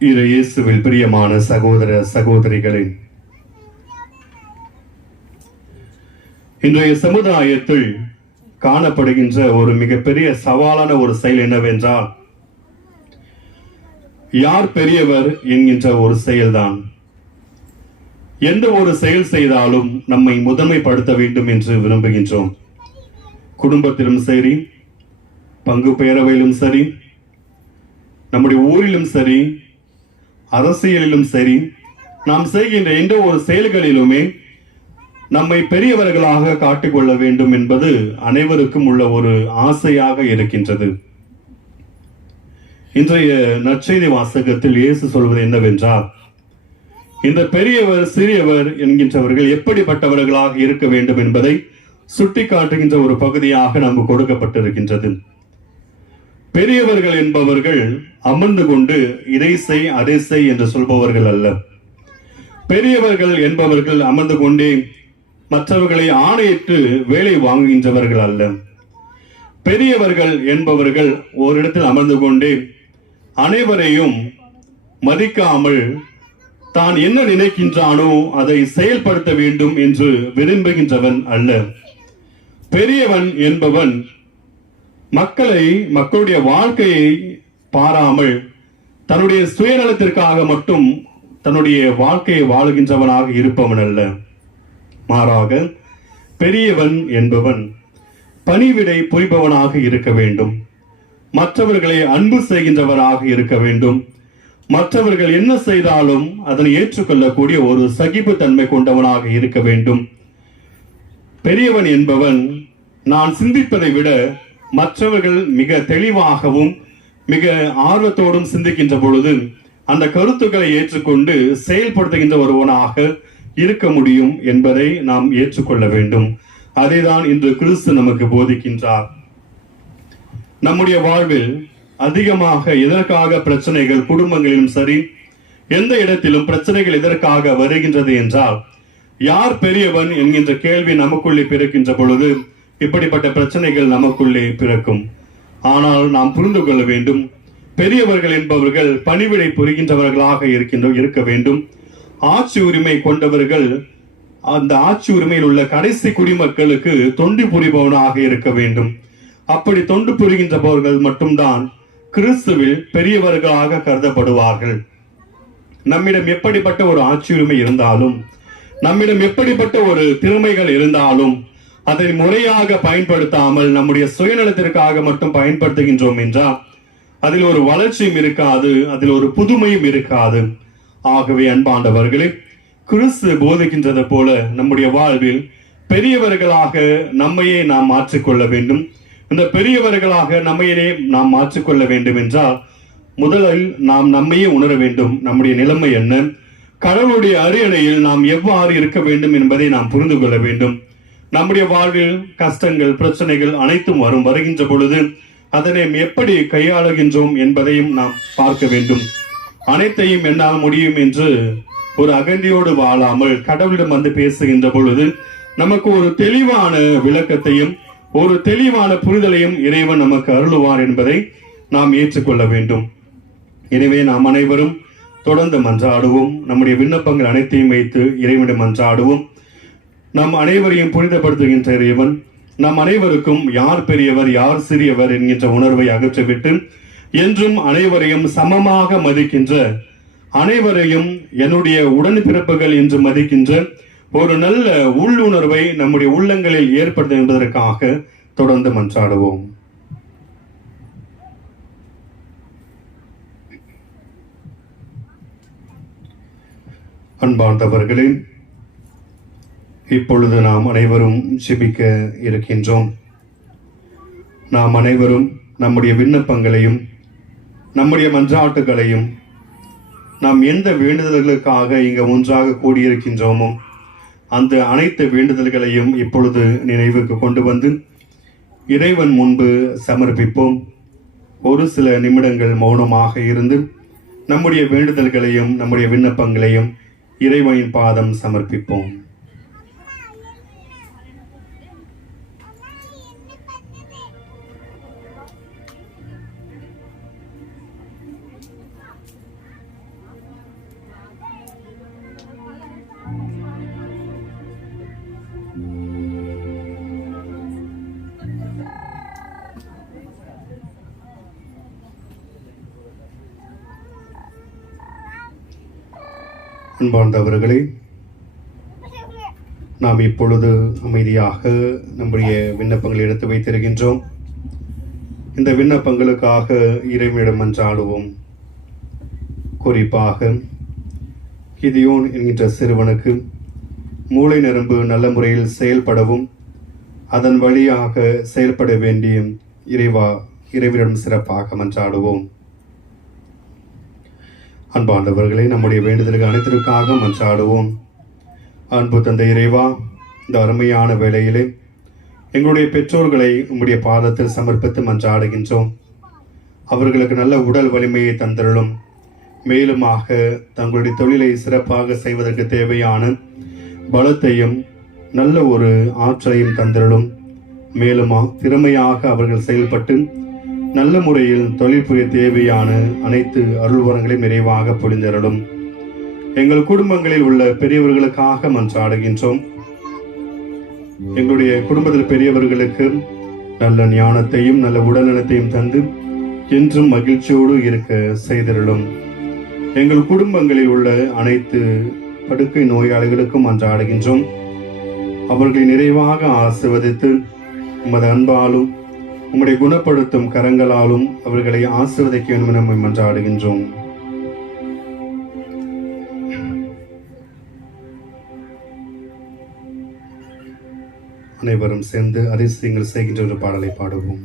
இயேசுவில் பிரியமான சகோதர சகோதரிகளே, இன்றைய சமுதாயத்தில் காணப்படுகின்ற ஒரு மிகப்பெரிய சவாலான ஒரு செயல் என்னவென்றால் யார் பெரியவர் என்கின்ற ஒரு செயல்தான். எந்த ஒரு செயல் செய்தாலும் நம்மை முதன்மைப்படுத்த வேண்டும் என்று விரும்புகின்றோம். குடும்பத்திலும் சரி, பங்கு பேரவையிலும் சரி, நம்முடைய ஊரிலும் சரி, அரசியலிலும் சரி, நாம் செய்கின்ற எந்த ஒரு செயல்களிலுமே நம்மை பெரியவர்களாக காட்டிக்கொள்ள வேண்டும் என்பது அனைவருக்கும் உள்ள ஒரு ஆசையாக இருக்கின்றது. இன்றைய நற்செய்தி வாசகத்தில் இயேசு சொல்வது என்னவென்றால், இந்த பெரியவர் சிறியவர் என்கின்றவர்கள் எப்படிப்பட்டவர்களாக இருக்க வேண்டும் என்பதை சுட்டிக்காட்டுகின்ற ஒரு பகுதியாக நமக்கு கொடுக்கப்பட்டிருக்கின்றது. பெரியவர்கள் என்பவர்கள் அமர்ந்து கொண்டு இதை செய் அதை செய் என்று சொல்பவர்கள் அல்ல. பெரியவர்கள் என்பவர்கள் அமர்ந்து கொண்டே மற்றவர்களை ஆணையிட்டு வேலை வாங்குகின்றவர்கள் அல்ல. பெரியவர்கள் என்பவர்கள் ஓரிடத்தில் அமர்ந்து கொண்டே அனைவரையும் மதிக்காமல் தான் என்ன நினைக்கின்றானோ அதை செயல்படுத்த வேண்டும் என்று விரும்புகின்றவன் அல்ல. பெரியவன் என்பவன் மக்களுடைய வாழ்க்கையை பாராமல் தன்னுடைய சுயநலத்திற்காக மட்டும் தன்னுடைய வாழ்க்கையை வாழுகின்றவனாக இருப்பவன் அல்ல. மாறாக பெரியவன் என்பவன் பணிவிடை புரிபவனாக இருக்க வேண்டும். மற்றவர்களை அன்பு செய்கின்றவராக இருக்க வேண்டும். மற்றவர்கள் என்ன செய்தாலும் அதனை ஏற்றுக்கொள்ளக்கூடிய ஒரு சகிப்புத்தன்மை கொண்டவனாக இருக்க வேண்டும். பெரியவன் என்பவன் நான் சிந்திப்பதை விட மற்றவர்கள் மிக தெளிவாகவும் மிக ஆர்வத்தோடும் சிந்திக்கின்ற பொழுது அந்த கருத்துக்களை ஏற்றுக்கொண்டு செயல்படுத்துகின்ற ஒருவனாக இருக்க முடியும் என்பதை நாம் ஏற்றுக்கொள்ள வேண்டும். அதைதான் இன்று கிறிஸ்து நமக்கு போதிக்கின்றார். நம்முடைய வாழ்வில் அதிகமாக எதற்காக பிரச்சனைகள் குடும்பங்களிலும் சரி, எந்த இடத்திலும் பிரச்சனைகள் எதற்காக வருகின்றது என்றால், யார் பெரியவன் என்கின்ற கேள்வி நமக்குள்ளே பிறக்கின்ற பொழுது இப்படிப்பட்ட பிரச்சனைகள் நமக்குள்ளே பிறக்கும். ஆனால் நாம் புரிந்து கொள்ள வேண்டும், பெரியவர்கள் என்பவர்கள் பணிவிடை புரிகின்றவர்களாக இருக்க வேண்டும். ஆட்சி உரிமை கொண்டவர்கள் அந்த ஆட்சி உரிமையில் உள்ள கடைசி குடிமக்களுக்கு தொண்டு புரிபவனாக இருக்க வேண்டும். அப்படி தொண்டு புரிகின்றவர்கள் மட்டும்தான் கிறிஸ்துவில் பெரியவர்களாக கருதப்படுவார்கள். நம்மிடம் எப்படிப்பட்ட ஒரு ஆட்சி உரிமை இருந்தாலும், நம்மிடம் எப்படிப்பட்ட ஒரு திறமைகள் இருந்தாலும், அதை முறையாக பயன்படுத்தாமல் நம்முடைய சுயநலத்திற்காக மட்டும் பயன்படுத்துகின்றோம் என்றால் அதில் ஒரு வளர்ச்சியும் இருக்காது, அதில் ஒரு புதுமையும் இருக்காது. ஆகவே அன்பாண்டவர்களே, கிறிஸ்து போதிக்கின்றது போல நம்முடைய வாழ்வில் பெரியவர்களாக நம்மையே நாம் மாற்றிக்கொள்ள வேண்டும். இந்த பெரியவர்களாக நம்மையே நாம் மாற்றிக்கொள்ள வேண்டும் என்றால் முதலில் நாம் நம்மையே உணர வேண்டும். நம்முடைய நிலைமை என்ன, கடவுளுடைய அரியணையில் நாம் எவ்வாறு இருக்க வேண்டும் என்பதை நாம் புரிந்து கொள்ள வேண்டும். நம்முடைய வாழ்வில் கஷ்டங்கள் பிரச்சனைகள் அனைத்தும் வருகின்ற பொழுது அதனை எப்படி கையாளுகின்றோம் என்பதையும் நாம் பார்க்க வேண்டும். அனைத்தையும் என்னால் முடியும் என்று ஒரு அகந்தியோடு வாழாமல் கடவுளிடம் வந்து பேசுகின்ற பொழுது நமக்கு ஒரு தெளிவான விளக்கத்தையும் ஒரு தெளிவான புரிதலையும் இறைவன் நமக்கு அருளுவார் என்பதை நாம் ஏற்றுக்கொள்ள வேண்டும். எனவே நாம் அனைவரும் தொடர்ந்து மன்றாடுவோம். நம்முடைய விண்ணப்பங்கள் அனைத்தையும் வைத்து இறைவனிடம் மன்றாடுவோம். நம் அனைவரையும் புனிதப்படுத்துகின்ற இறைவன் நம் அனைவருக்கும் யார் பெரியவர் யார் சிறியவர் என்கின்ற உணர்வை அகற்றிவிட்டு என்றும் அனைவரையும் சமமாக மதிக்கின்ற அனைவரையும் என்னுடைய உடன்பிறப்புகள் என்று மதிக்கின்ற ஒரு நல்ல உள்ளுணர்வை நம்முடைய உள்ளங்களில் ஏற்படுத்தும் என்பதற்காக தொடர்ந்து மன்றாடுவோம். அன்பார்ந்தவர்களே, இப்பொழுது நாம் அனைவரும் ஜெபிக்க இருக்கின்றோம். நாம் அனைவரும் நம்முடைய விண்ணப்பங்களையும் நம்முடைய மன்றாட்டுகளையும் நாம் எந்த வேண்டுதல்களுக்காக இங்க ஒன்றாக கூடியிருக்கின்றோமோ அந்த அனைத்து வேண்டுதல்களையும் இப்பொழுது நினைவுக்கு கொண்டு வந்து இறைவன் முன்பு சமர்ப்பிப்போம். ஒரு சில நிமிடங்கள் மௌனமாக இருந்து நம்முடைய வேண்டுதல்களையும் நம்முடைய விண்ணப்பங்களையும் இறைவனின் பாதம் சமர்ப்பிப்போம். அன்பார்ந்தவர்களே, நாம் இப்பொழுது அமைதியாக நம்முடைய விண்ணப்பங்களை எடுத்து வைத்திருக்கின்றோம். இந்த விண்ணப்பங்களுக்காக இறைவனிடம் மன்றாடுவோம். குறிப்பாக கிதியோன் என்கின்ற சிறுவனுக்கு மூளை நரம்பு நல்ல முறையில் செயல்படவும் அதன் வழியாக செயல்பட வேண்டிய இறைவனிடம் சிறப்பாக மன்றாடுவோம். அன்பாண்டவர்களை, நம்முடைய வேண்டுதலுக்கு அனைத்திற்காக மன்றாடுவோம். அன்பு தந்தை இறைவா, இந்த அருமையான வேளையிலே எங்களுடைய பெற்றோர்களை உம்முடைய பாதத்தில் சமர்ப்பித்து மன்றாடுகின்றோம். அவர்களுக்கு நல்ல உடல் வலிமையை தந்தருளும். மேலுமாக தங்களுடைய தொழிலை சிறப்பாக செய்வதற்கு தேவையான பலத்தையும் நல்ல ஒரு ஆற்றலையும் தந்தருளும். மேலும் திறமையாக அவர்கள் செயல்பட்டு நல்ல முறையில் தொழில் புரிய தேவையான அனைத்து அருள்வரங்களையும் நிறைவாக பொழிந்தருளும். எங்கள் குடும்பங்களில் உள்ள பெரியவர்களுக்காக மன்றாடுகின்றோம். எங்களுடைய குடும்பத்தில் பெரியவர்களுக்கு நல்ல ஞானத்தையும் நல்ல உடல்நலத்தையும் தந்து என்றும் மகிழ்ச்சியோடு இருக்க செய்தருளும். எங்கள் குடும்பங்களில் உள்ள அனைத்து படுக்கை நோயாளிகளுக்கும் மன்றாடுகின்றோம். அவர்களை நிறைவாக ஆசிர்வதித்து உமது அன்பாலும் உம்முடைய குணப்படுத்தும் கரங்களாலும் அவர்களை ஆசீர்வதிக்க வேண்டும் என நம்மை மன்றாடுகின்றோம். அனைவரும் சேர்ந்து அதிசயங்கள் செய்கின்ற ஒரு பாடலை பாடுவோம்.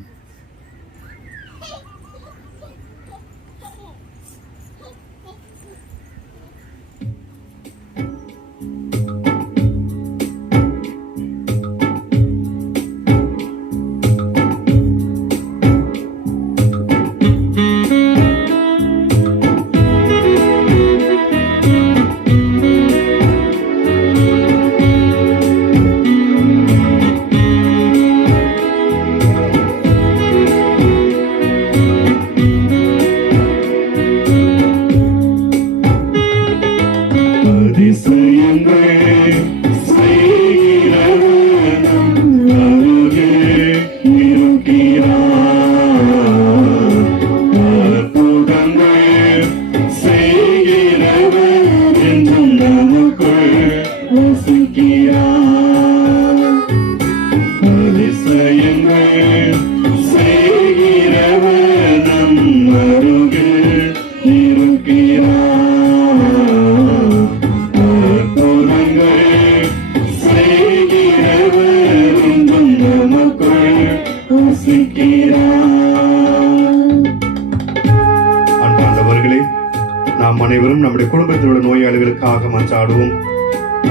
நாம் அனைவரும் நம்முடைய குடும்பத்தில் உள்ள நோயாளிகளுக்காக மன்றாடுவோம்.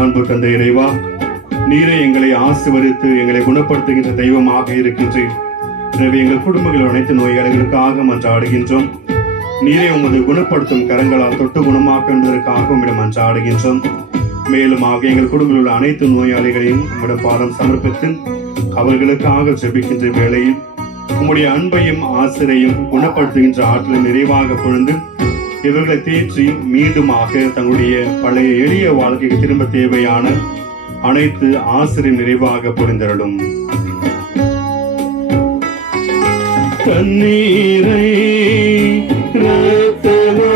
அன்பு தந்தை இறைவா, நீரே எங்களை ஆசீர்வதித்து எங்களை குணப்படுத்துகின்ற தெய்வமாக இருக்கின்றேன். எனவே எங்கள் குடும்பங்களில் அனைத்து நோயாளிகளுக்காக மன்றாடுகின்றோம். நீரே உமது குணப்படுத்தும் கரங்களால் தொட்டு குணமாக்க என்பதற்காக உம்மிடம் மன்றாடுகின்றோம். மேலும் எங்கள் குடும்பத்தில் உள்ள அனைத்து நோயாளிகளையும் உம்முடைய பாதம் சமர்ப்பித்து அவர்களுக்காக ஜெபிக்கின்ற வேளையில் உம்முடைய அன்பையும் ஆசிரையும் குணப்படுத்துகின்ற ஆற்றலை நிறைவாக பொழுது இவர்களை தேற்றி மீண்டுமாக தங்களுடைய பழைய எளிய வாழ்க்கைக்கு திரும்ப தேவையான அனைத்து ஆசிரியர் நிறைவாக பொழிந்தருளும். தண்ணீரை ரத்தமாய்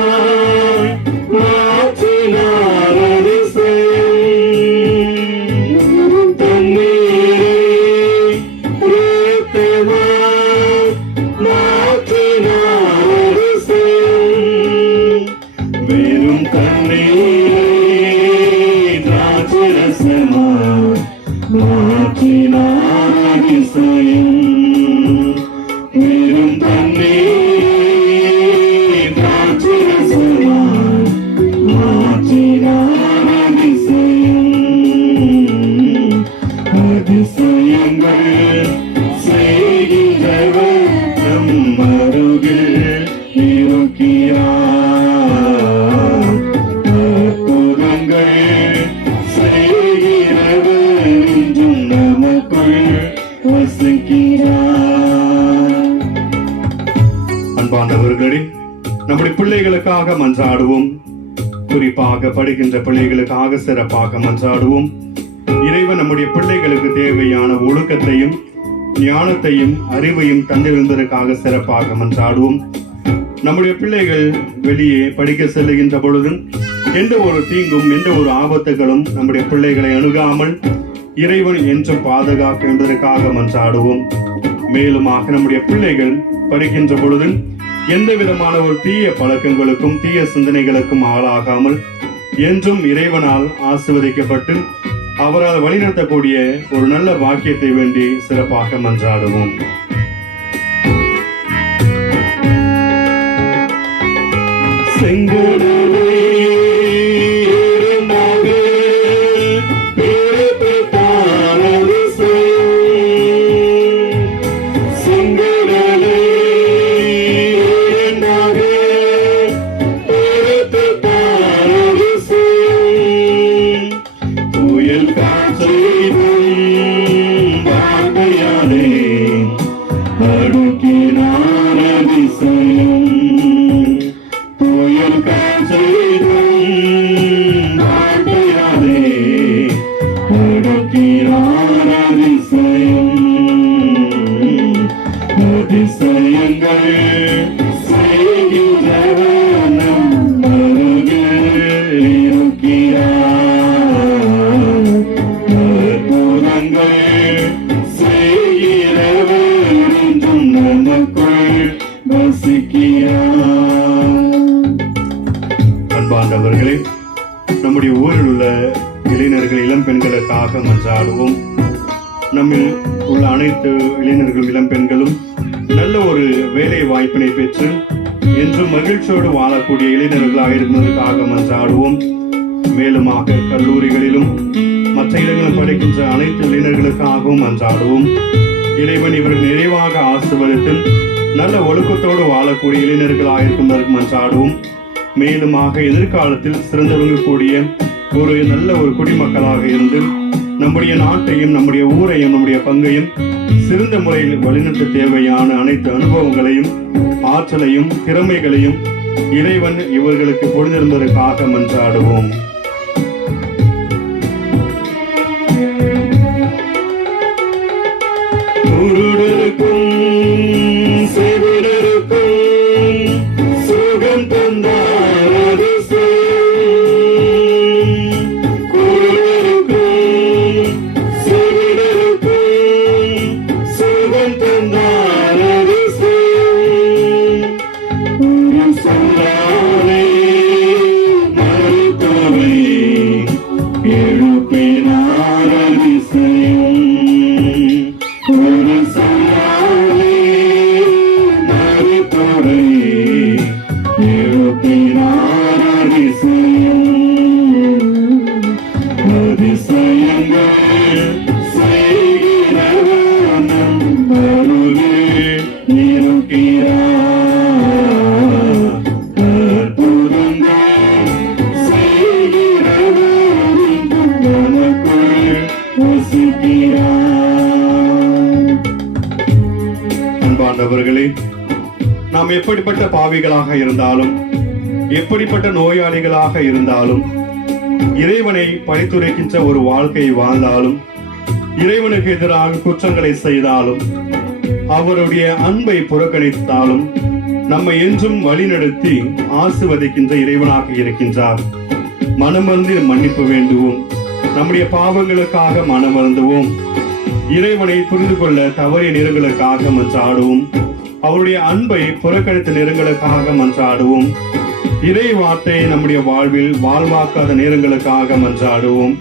அதிசயம் வெறும் தண்ணீர் திராட்சரசமாய் மாற்றினார் அதிசயம் அதிசயங்கள் செய்கிறவர் நம் அருகில் இருக்கிறார் அற்புதங்கள் செய்கிறவர் என்றும் நமக்குள் வசிக்கிறார். அன்பானவர்களே, நம்முடைய பிள்ளைகளுக்காக மன்றாடுவோம். குறிப்பாக படிக்கின்ற பிள்ளைகளுக்காக சிறப்பாக மன்றாடுவோம். இறைவன் நம்முடைய பிள்ளைகளுக்கு தேவையான ஒழுக்கத்தையும் ஞானத்தையும் அறிவையும் தந்திருந்ததற்காக சிறப்பாக மன்றாடுவோம். நம்முடைய பிள்ளைகள் வெளியே படிக்க செல்லுகின்ற பொழுது எந்த ஒரு தீங்கும் எந்த ஒரு ஆபத்துகளும் நம்முடைய பிள்ளைகளை அணுகாமல் இறைவன் என்றும் பாதுகாக்க என்பதற்காக மன்றாடுவோம். மேலுமாக நம்முடைய பிள்ளைகள் படிக்கின்ற பொழுது எந்த விதமான ஒரு தீய பழக்கங்களுக்கும் தீய சிந்தனைகளுக்கும் ஆளாகாமல் என்றும் இறைவனால் ஆசீர்வதிக்கப்பட்டு அவரால் வழிநடத்தக்கூடிய ஒரு நல்ல வாக்கியத்தை வேண்டி சிறப்பாக மன்றாடுவோம். செங்கடலே அன்பாண்டவர்களே, நம்முடைய ஊரில் உள்ள இளைஞர்கள் இளம் பெண்களுக்காக மன்றாடுவோம். நம்மில் உள்ள அனைத்து இளைஞர்களும் இளம் பெண்களும் நல்ல ஒரு வேலை வாய்ப்பினை பெற்று என்றும் மகிழ்ச்சியோடு வாழக்கூடிய இளைஞர்களாக இருப்பதற்காக மன்றாடுவோம். மேலுமாக கல்லூரிகளிலும் மற்ற இடங்களில் படிக்கின்ற அனைத்து இளைஞர்களுக்காகவும் மன்றாடுவோம். இறைவன் இவர்கள் நிறைவாக ஆசீர்வதித்து நல்ல ஒழுக்கத்தோடு வாழக்கூடிய இளைஞர்களாக இருப்பதற்கு மன்றாடுவோம். மேலுமாக எதிர்காலத்தில் சிறந்து விளங்கக்கூடிய ஒரு நல்ல ஒரு குடிமக்களாக இருந்து நம்முடைய நாட்டையும் நம்முடைய ஊரையும் நம்முடைய பங்கையும் சிறந்த முறையில் வழிநடத்த தேவையான அனைத்து அனுபவங்களையும் ஆற்றலையும் திறமைகளையும் இறைவன் இவர்களுக்கு பொழுதிருந்ததற்காக மன்றாடுவோம். அன்பாண்டவர்களே, நாம் எப்படிப்பட்ட பாவிகளாக இருந்தாலும் எப்படிப்பட்ட நோயாளிகளாக இருந்தாலும் இறைவனை பழித்துரைக்கின்ற ஒரு வாழ்க்கையை வாழ்ந்தாலும் இறைவனுக்கு எதிராக குற்றங்களை செய்தாலும் அவருடைய அன்பை புறக்கணித்தாலும் நம்மை என்றும் வழிநடத்தி ஆசீர்வதிக்கின்ற இறைவனாக இருக்கின்றார். மனமருந்து மன்னிப்பு வேண்டுவோம். நம்முடைய பாவங்களுக்காக மனமருந்துவோம். இறைவனை புரிந்து கொள்ள தவறிய நேரங்களுக்காக மன்றாடுவோம். அவருடைய அன்பை புறக்கணித்த நேரங்களுக்காக மன்றாடுவோம். இறை வார்த்தை நம்முடைய வாழ்வில் வாழ்வாக்காத நேரங்களுக்காக மன்றாடுவோம்.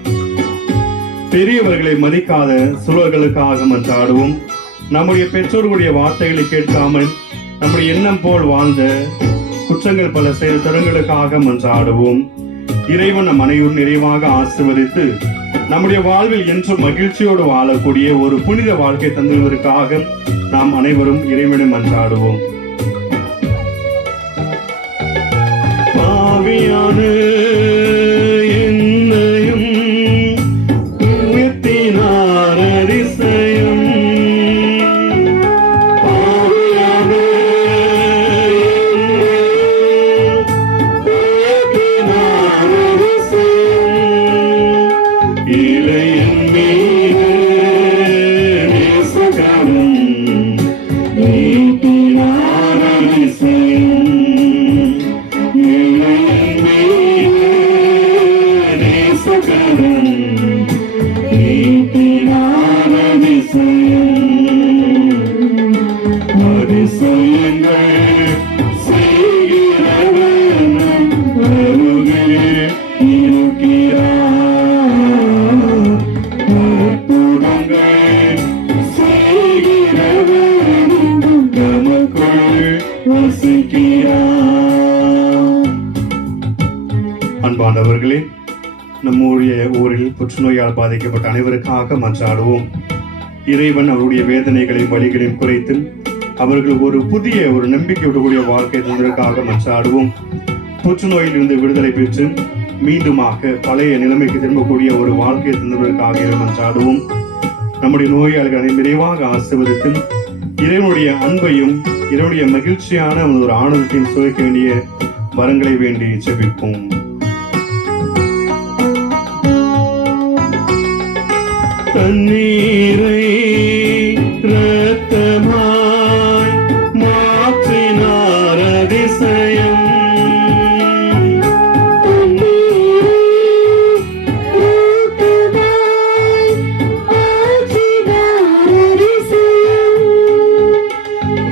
பெரியவர்களை மதிக்காத சூழல்களுக்காக மன்றாடுவோம். நம்முடைய பெற்றோர்களுடைய வார்த்தைகளை கேட்காமல் நம்முடைய எண்ணம் போல் வாழ்ந்த குற்றங்கள் பல செய்த தருங்களுக்காக மன்றாடுவோம். இறைவன் நம் அனைவரும் நிறைவாக ஆசீர்வதித்து நம்முடைய வாழ்வில் என்றும் மகிழ்ச்சியோடு வாழக்கூடிய ஒரு புனித வாழ்க்கை தந்துவதற்காக நாம் அனைவரும் இறைவனை மன்றாடுவோம். பாவியான என்னையும் உயர்த்தினார் அதிசயம். பாவியான என்னையும் உயர்த்தினார் அதிசயம். இளையன் மீது நேசகரம் நீட்டினார் அதிசயம். அன்பானவர்களே, நம்முடைய ஊரில் புற்றுநோயால் பாதிக்கப்பட்ட அனைவருக்காக மன்றாடுவோம். இறைவன் அவருடைய வேதனைகளையும் வலிகளையும் குறைத்து அவர்கள் ஒரு புதிய ஒரு நம்பிக்கை விடக்கூடிய வாழ்க்கை தந்ததற்காக மன்றாடுவோம். புற்றுநோயில் இருந்து விடுதலை பெற்று மீண்டுமாக பழைய நிலைமைக்கு திரும்பக்கூடிய ஒரு வாழ்க்கை தந்ததற்காக மன்றாடுவோம். நம்முடைய நோயாளிகளை விரைவாக ஆசீர்வதித்து இறைவனுடைய அன்பையும் இறைவனுடைய மகிழ்ச்சியான ஒரு ஆனந்தத்தையும் சுவைக்க வேண்டிய வரங்களை வேண்டி ஜெபிப்போம். தண்ணீரை இரத்தமாய் மாற்றினார் அதிசயம்.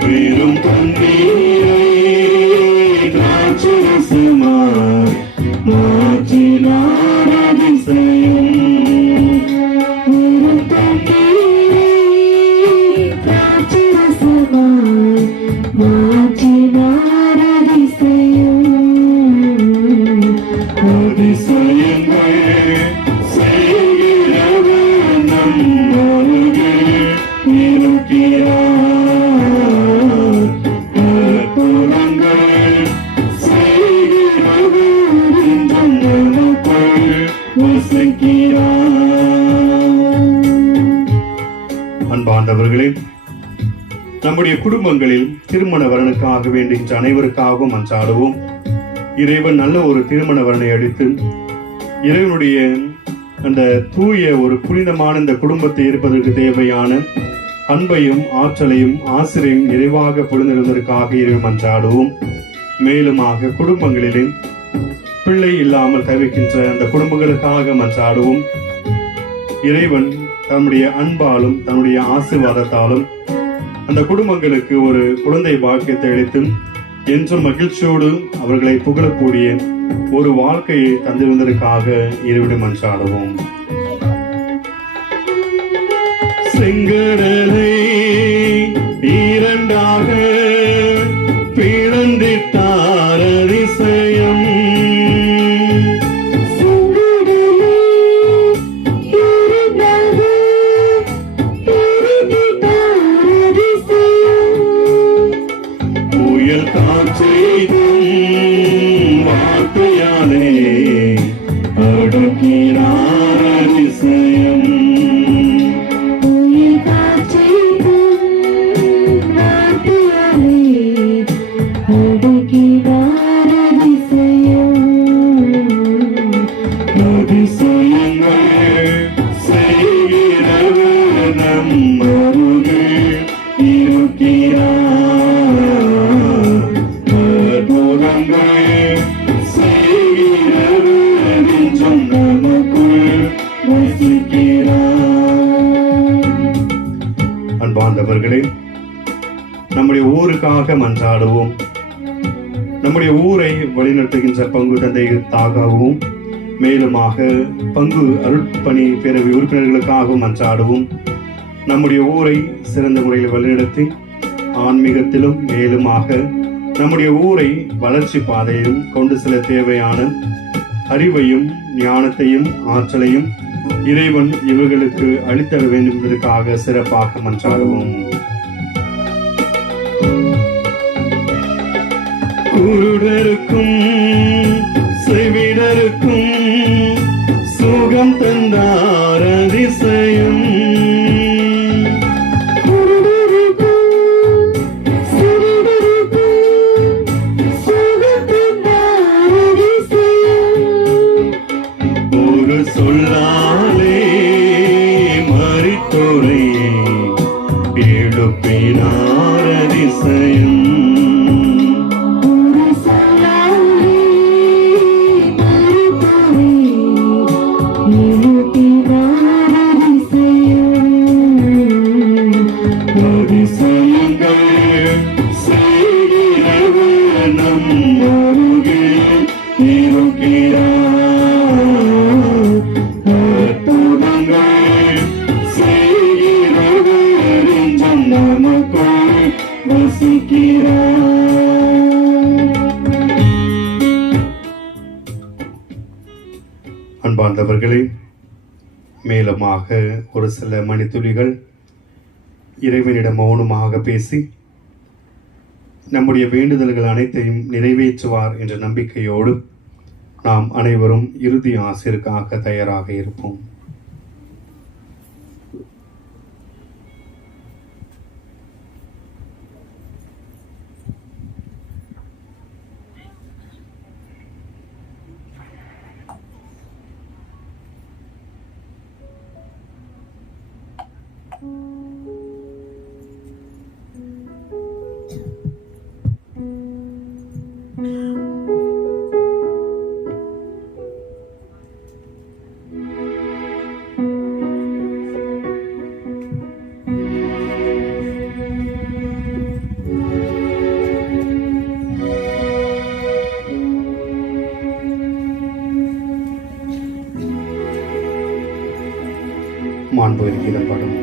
வெறும் தண்ணீரை திராட்சரசமாய் மாற்றினார் அதிசயம். அன்பார்ந்தவர்களே, நம்முடைய குடும்பங்களில் திருமண வரனுக்காக வேண்டுகின்ற அனைவருக்காகவும் மன்றாடுவோம். இறைவன் நல்ல ஒரு திருமண வரனை அளித்து இறைவனுடைய அந்த தூய ஒரு புனிதமான இந்த குடும்பத்தை இருப்பதற்கு தேவையான அன்பையும் ஆற்றலையும் ஆசிரியையும் நிறைவாக பொழுந்திருந்ததற்காக இறைவன் மன்றாடுவோம். மேலுமாக குடும்பங்களிலே பிள்ளை இல்லாமல் தவிக்கின்ற அந்த குடும்பங்களுக்காக மன்றாடுவோம். இறைவன் தன்னுடைய அன்பாலும் தன்னுடைய ஆசீர்வாதத்தாலும் அந்த குடும்பங்களுக்கு ஒரு குழந்தை பாக்கியத்தை அளித்தும் என்றும் மகிழ்ச்சியோடு அவர்களை புகழக்கூடிய ஒரு வாழ்க்கையை தந்திருந்ததற்காக இறைவனை மன்றாடுவோம். செங்கடலை இரண்டாக பிளந்திட்டார் அதிசயம். புயல் காற்றையும் வார்த்தையாலே அடக்கினார் அதிசயம். அன்பார்ந்தவர்களே, நம்முடைய ஊருக்காக மன்றாடுவோம். நம்முடைய ஊரை வழிநடத்துகின்ற பங்கு தந்தைகளுக்காகவும் மேலுமாக பங்கு அருட்பணி பேரவை உறுப்பினர்களுக்காகவும் மன்றாடுவோம். நம்முடைய ஊரை சிறந்த முறையில் வழிநடத்தி ஆன்மீகத்திலும் மேலுமாக நம்முடைய ஊரை வளர்ச்சி பாதையிலும் கொண்டு செல்ல தேவையான அறிவையும் ஞானத்தையும் ஆற்றலையும் இறைவன் இவர்களுக்கு அளித்தர வேண்டும் என்பதற்காக சிறப்பாக மன்றாடுவோம். குருடருக்கும் செவிடருக்கும் சுகம் தந்தார் அதிசயம். ஒரு சொல்லாலே மரித்தோரை எழுப்பினார் அதிசயம். அன்பார்ந்தவர்களே, மேலுமாக ஒரு சில மணித்துளிகள் இறைவனிடம் மௌனமாக பேசி நம்முடைய வேண்டுதல்கள் அனைத்தையும் நிறைவேற்றுவார் என்ற நம்பிக்கையோடு நாம் அனைவரும் இறுதி ஆசிற்காக தயாராக இருப்போம். மாண்பு இருக்கிற படம்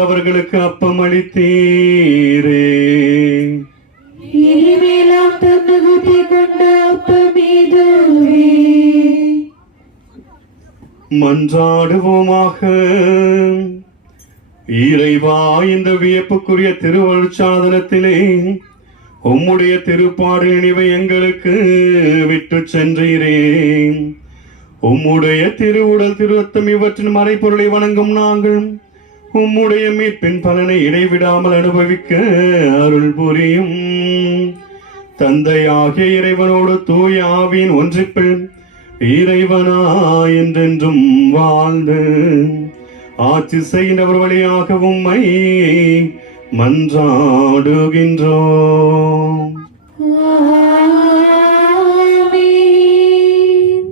அவர்களுக்கு அப்பம் அளித்தீரே. இனிமேலாம் தன்னகத்தை கொண்ட அப்பமீதுவே. மன்றாடுவோமாக. இறைவா, இந்த வியப்புக்குரிய திருவருட்சாதனத்திலே உம்முடைய திருப்பாடு நினைவை எங்களுக்கு விட்டு சென்றீரே. உம்முடைய திருவுடல் திருரத்தம் இவற்றின் மறைப்பொருளை வணங்கும் நாங்கள் உம்முடைய மீட்பின் பலனை இடைவிடாமல் அனுபவிக்க அருள் புரியும். தந்தையாகிய இறைவனோடு தூய ஆவியின் ஒன்றிப்பில் இறைவனா என்றென்றும் வாழ்ந்து ஆட்சி செய்கின்றவர் வழியாக உம்மை மன்றாடுகின்றோம். ஆமென்.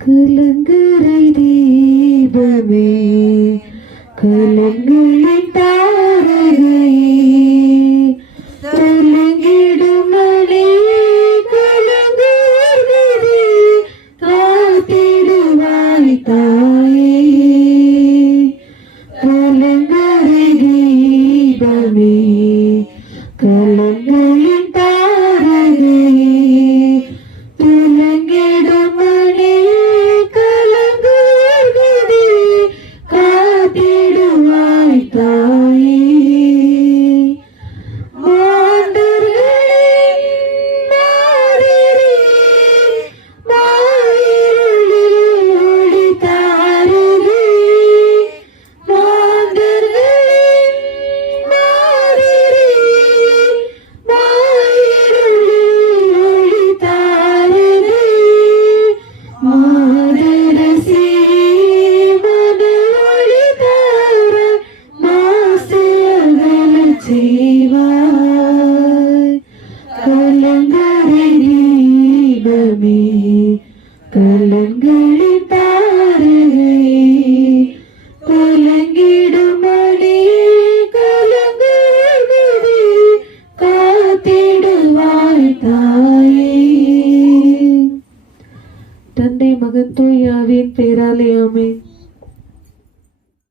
கலங்கரை தீபமே கலங்களின் தாரகையே கலங்கிடும் மணி கலங்குவதே காத்திடுவாய் தாயே. கலங்கரை தீபமே கலங்களின் தாரகையே துலங்கிடும் மணி கலங்குவதே காத்திடுவாய் தாயே. மாந்தர்களின் மாதிரியே மாயிருளில் ஒளி தாருகே. மாந்தர்களின் மாதிரியே மாயிருளில் ஒளி தாருகே. மாதரசி மன ஒளி தார மாசு அகலச் செய்வாய். கலங்கரை தீபமே கலங்களின்